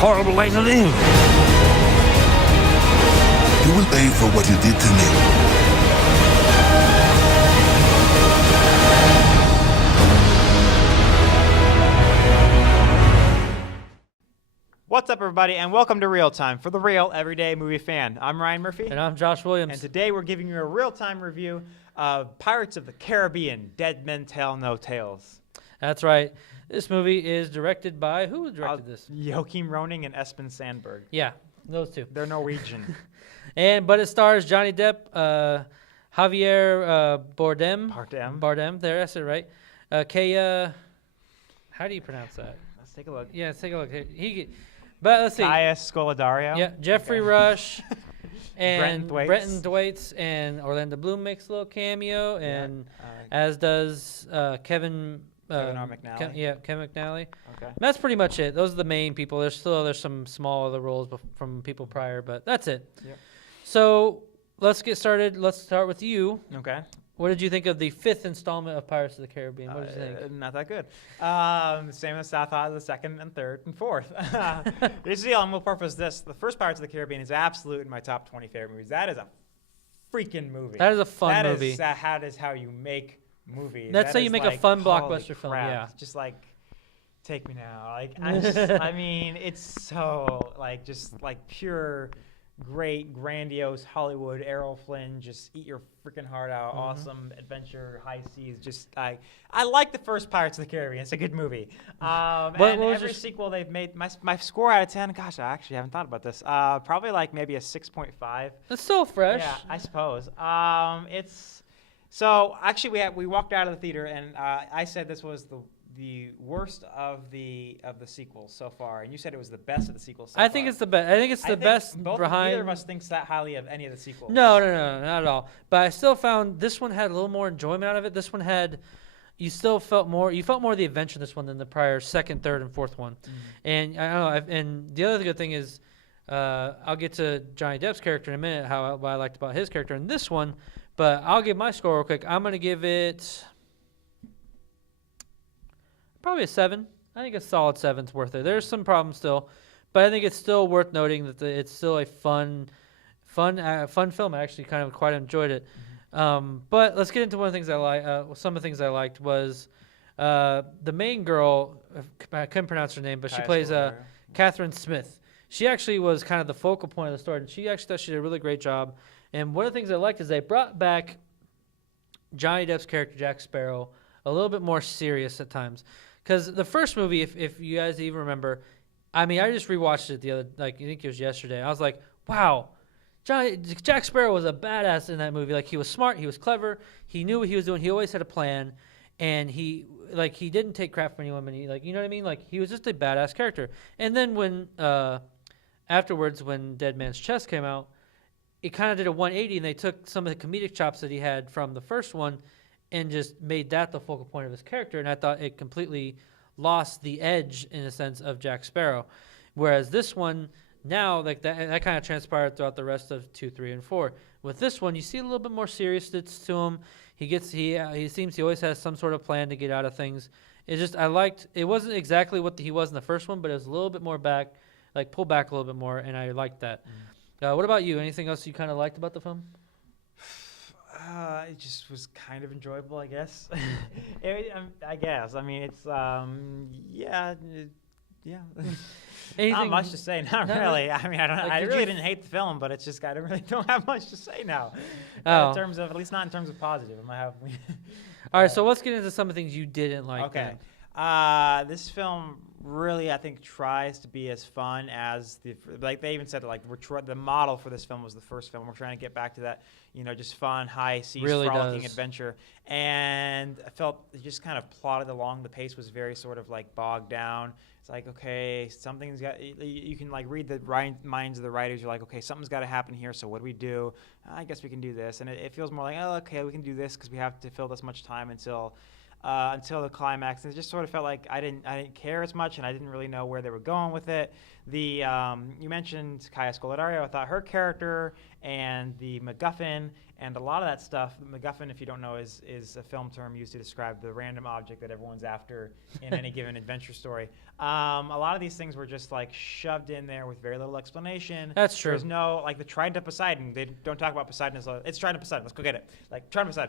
horrible way to live. You will pay for what you did to me. What's up, everybody, and welcome to Real Time for the real everyday movie fan. I'm Ryan Murphy. And I'm Josh Williams. And today we're giving you a real-time review of Pirates of the Caribbean, Dead Men Tell No Tales. That's right. This movie is directed by, who directed this? Joachim and Espen Sandberg. Yeah, those two. They're Norwegian. But it stars Johnny Depp, Javier Bardem. Bardem, there, that's it, right? Kaya, how do you pronounce that? Let's take a look. Yeah, let's take a look. But let's see. Scodelario. Yeah, Jeffrey Rush and Brenton Thwaites and Orlando Bloom makes a little cameo, and as does Kevin McNally. Kevin McNally. Okay. That's pretty much it. Those are the main people. There's some small other roles from people prior, but that's it. Yep. So let's get started. Let's start with you. Okay. What did you think of the 5th installment of Pirates of the Caribbean? What did you think? Not that good. Same as South High, the second and third and fourth. Here's the deal, and we'll preface this. The first Pirates of the Caribbean is absolute in my top 20 favorite movies. That is a freaking movie. That is a fun movie. That is how you make movies. That's how you make a fun blockbuster film, yeah. Just like, take me now. Like, I mean, it's so, like, just like pure, great, grandiose Hollywood. Errol Flynn, just eat your freaking heart out. Mm-hmm. Awesome adventure, high seas. Just I like the first Pirates of the Caribbean. It's a good movie. And every sequel they've made, my score out of 10. Gosh, I actually haven't thought about this. Probably like maybe a 6.5. That's so fresh. Yeah, I suppose. It's so actually we walked out of the theater and I said this was the worst of the sequels so far, and you said it was the best of the sequels so far. I think it's the best. I think it's the best behind. Neither of us thinks that highly of any of the sequels. No, not at all. But I still found this one had a little more enjoyment out of it. This one had, you felt more of the adventure in this one than the prior second, third, and fourth one. Mm-hmm. And I don't know. And the other good thing is, I'll get to Johnny Depp's character in a minute. What I liked about his character in this one, but I'll give my score real quick. I'm gonna give it probably a 7. I think a solid 7's worth it. There's some problems still, but I think it's still worth noting that it's still a fun film. I actually kind of quite enjoyed it. Mm-hmm. But let's get into one of the things I like. Some of the things I liked was the main girl. I couldn't pronounce her name, but she plays Catherine Smith. She actually was kind of the focal point of the story, and she actually thought she did a really great job. And one of the things I liked is they brought back Johnny Depp's character, Jack Sparrow, a little bit more serious at times. Because the first movie, if you guys even remember, I mean, I just rewatched it I think it was yesterday. I was like, wow, Jack Sparrow was a badass in that movie. Like, he was smart, he was clever, he knew what he was doing, he always had a plan, and he didn't take crap from anyone. You know what I mean? Like, he was just a badass character. And then when afterwards, when Dead Man's Chest came out, it kind of did a 180, and they took some of the comedic chops that he had from the first one and just made that the focal point of his character, and I thought it completely lost the edge, in a sense, of Jack Sparrow. Whereas this one, now, like that kind of transpired throughout the rest of 2, 3, and 4. With this one, you see a little bit more seriousness to him. He seems he always has some sort of plan to get out of things. It wasn't exactly what he was in the first one, but it was a little bit more pull back a little bit more, and I liked that. What about you? Anything else you kind of liked about the film? It just was kind of enjoyable, I guess. I guess. I mean, it's yeah. Not much to say. Not really. I mean, I really didn't hate the film, but it's just I really don't have much to say now. In terms of, at least not in terms of positive. All right, so let's get into some of the things you didn't like. Okay. This film really, I think, tries to be as fun as they even said the model for this film was the first film. We're trying to get back to that, just fun, high seas, really frolicking adventure. And I felt it just kind of plodded along. The pace was very sort of like bogged down. It's like, okay, something's got. You can read the minds of the writers. You're like, okay, something's got to happen here. So what do we do? I guess we can do this, and it feels more like, oh, okay, we can do this because we have to fill this much time until the climax. And it just sort of felt like I didn't care as much, and I didn't really know where they were going with it. You mentioned Scodelario. I thought her character and the MacGuffin And a lot of that stuff, MacGuffin, if you don't know, is a film term used to describe the random object that everyone's after in any given adventure story. A lot of these things were just like shoved in there with very little explanation. That's true. There's no, like the Trident of Poseidon, they don't talk about Poseidon as it's Trident of Poseidon, let's go get it. Like Trident of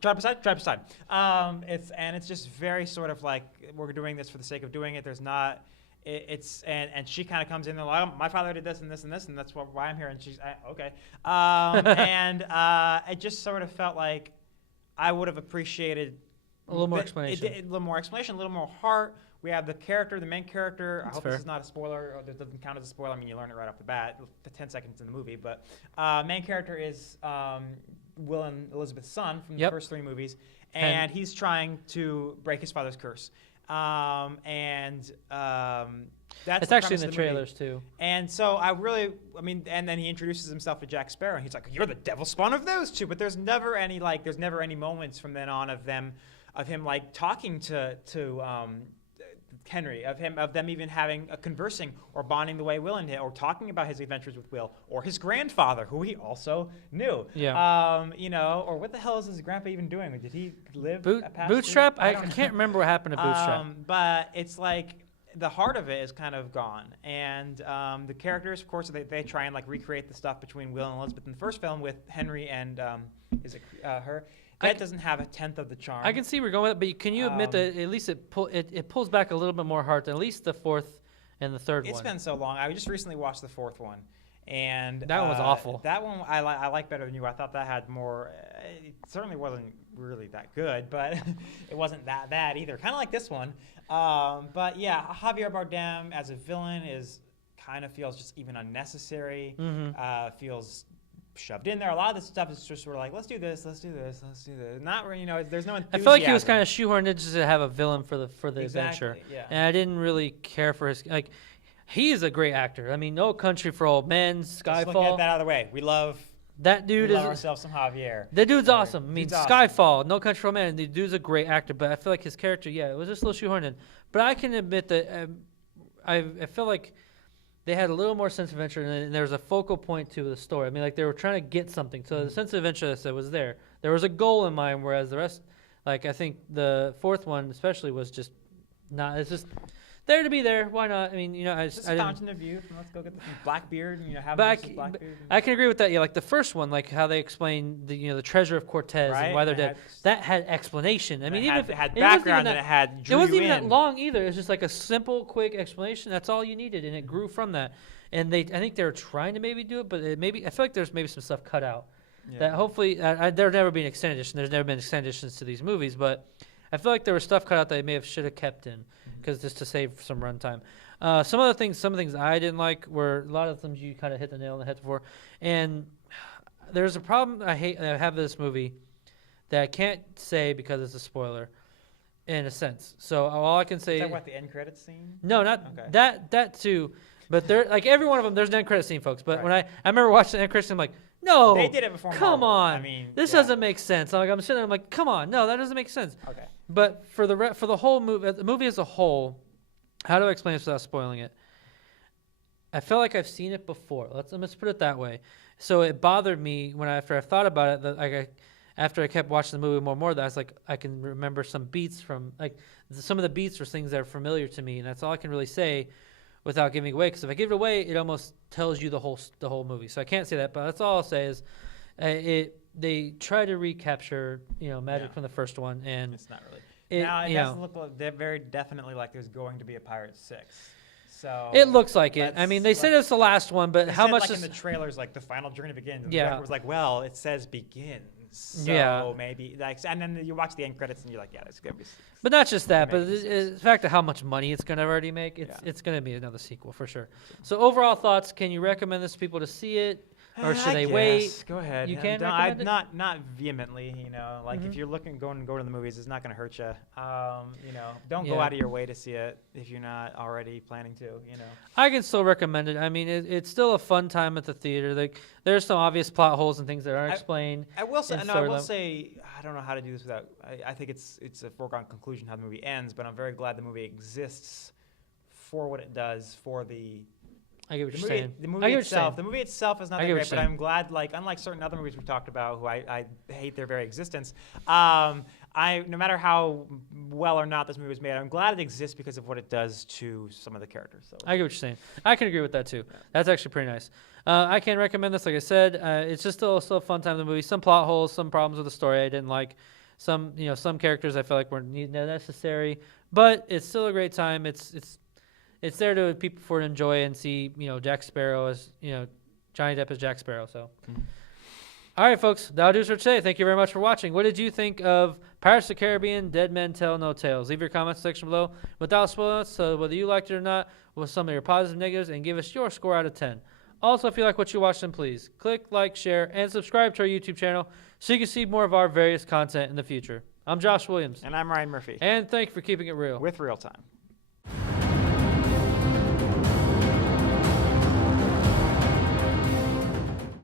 Poseidon, Trident of Poseidon. It's just very sort of like, we're doing this for the sake of doing it. There's not, and she kind of comes in and like, oh, my father did this and this and this, and that's why I'm here. And she's okay. And it just sort of felt like I would have appreciated a little more explanation. A little more explanation, a little more heart. We have the main character. I hope fair. This is not a spoiler, or this doesn't count as a spoiler. I mean, you learn it right off the bat, the 10 seconds in the movie. But main character is Will and Elizabeth's son from the first 3 movies, and he's trying to break his father's curse. That's it's actually in the trailers too. And so and then he introduces himself to Jack Sparrow, and he's like, "You're the devil spawn of those two." But there's never any moments from then on of him like talking to Henry, of them even having a conversing or bonding the way Will and him, or talking about his adventures with Will or his grandfather, who he also knew. Yeah. Or what the hell is his grandpa even doing? Did he live past Bootstrap? I can't remember what happened to Bootstrap. But it's like the heart of it is kind of gone, and the characters, of course, they try and like recreate the stuff between Will and Elizabeth in the first film with Henry and her. That doesn't have a tenth of the charm. I can see where you're going with it, but can you admit that at least it pulls back a little bit more heart than at least the fourth and the third one? It's been so long. I just recently watched the fourth one, and that one was awful. That one I like better than you. I thought that had more. It certainly wasn't really that good, but it wasn't that bad either. Kind of like this one. But yeah, Javier Bardem as a villain kind of feels just even unnecessary. Mm-hmm. Feels shoved in there. A lot of this stuff is just sort of like, let's do this. Not really, there's no enthusiasm. I feel like he was kind of shoehorned in just to have a villain for the exactly, adventure. Yeah. And I didn't really care for his he's a great actor. I mean, No Country for Old Men, Skyfall. Let's get that out of the way. We love ourselves some Javier. That dude's awesome. I mean, awesome. Skyfall, No Country for Old Men, the dude's a great actor, but I feel like his character, it was just a little shoehorned in. But I can admit that I feel like they had a little more sense of adventure, and there was a focal point to the story. I mean, like they were trying to get something. So the sense of adventure that was there. There was a goal in mind, whereas the rest, I think the fourth one especially was just not. It's just there to be there. Why not? I mean, Just a fountain of youth. Let's go get the Blackbeard and have Blackbeard. I can agree with that. Yeah, like the first one, like how they explain the treasure of Cortez and why they're dead. That had explanation. I mean, even if it had background and it had. It wasn't even that long either. It was just like a simple, quick explanation. That's all you needed, and it grew from that. And I think they were trying to maybe do it, but I feel like there's maybe some stuff cut out. Yeah. That hopefully there'll never be an extended edition. There's never been extended editions to these movies, but I feel like there was stuff cut out that they should have kept in. Because just to save some runtime. Some things I didn't like were a lot of things you kind of hit the nail on the head for. And there's a problem I have with this movie that I can't say because it's a spoiler, in a sense. So all I can say. Is that what the end credits scene? No, not that too. But there, like every one of them, there's an end credit scene, folks. But when I remember watching the end credit scene, I'm like, no, they did it before. Come Marvel. on, I mean, this doesn't make sense. I'm sitting there, I'm like, come on, no, that doesn't make sense. Okay. But for the whole movie, the movie as a whole, how do I explain this without spoiling it? I feel like I've seen it before. Let's put it that way. So it bothered me after I thought about it. After I kept watching the movie more and more, that I was like, I can remember some beats from some of the beats were things that are familiar to me, and that's all I can really say without giving away. Because if I give it away, it almost tells you the whole movie. So I can't say that, but that's all I'll say is they try to recapture magic from the first one, and it's not really. It doesn't look like they're very definitely like there's going to be a Pirates 6. So it looks like it. I mean, they said it's the last one, but how much? In the trailers, like the final journey begins. And the director was like, "Well, it says begins." So maybe and then you watch the end credits and you're like, "Yeah, it's gonna be." But not just that, but the fact of how much money it's gonna already make, it's gonna be another sequel for sure. So overall thoughts: can you recommend this to people to see it? Or should they wait? Go ahead. You can recommend it? Not vehemently. If you're looking go to the movies, it's not going to hurt you. Don't go out of your way to see it if you're not already planning to. I can still recommend it. I mean, it's still a fun time at the theater. There's some obvious plot holes and things that aren't explained. I will say, I don't know how to do this without. I think it's a foregone conclusion how the movie ends, but I'm very glad the movie exists for what it does for the I get what you're saying. The I movie get what you're itself. saying. The movie itself is not I that get what great, you're but saying. I'm glad. Like unlike certain other movies we've talked about, who I hate their very existence. No matter how well or not this movie was made, I'm glad it exists because of what it does to some of the characters. So. I get what you're saying. I can agree with that too. That's actually pretty nice. I can recommend this. Like I said, it's just still a fun time in the movie. Some plot holes, some problems with the story I didn't like. Some characters I felt like weren't necessary, but it's still a great time. It's there to people for to enjoy and see, Jack Sparrow as, Johnny Depp as Jack Sparrow. So, All right, folks, that'll do it for today. Thank you very much for watching. What did you think of Pirates of the Caribbean, Dead Men Tell No Tales? Leave your comments section below without spoilers, so whether you liked it or not, with some of your positives and negatives, and give us your score out of 10. Also, if you like what you watched, then please click like, share, and subscribe to our YouTube channel so you can see more of our various content in the future. I'm Josh Williams. And I'm Ryan Murphy. And thank you for keeping it real. With ReelTime.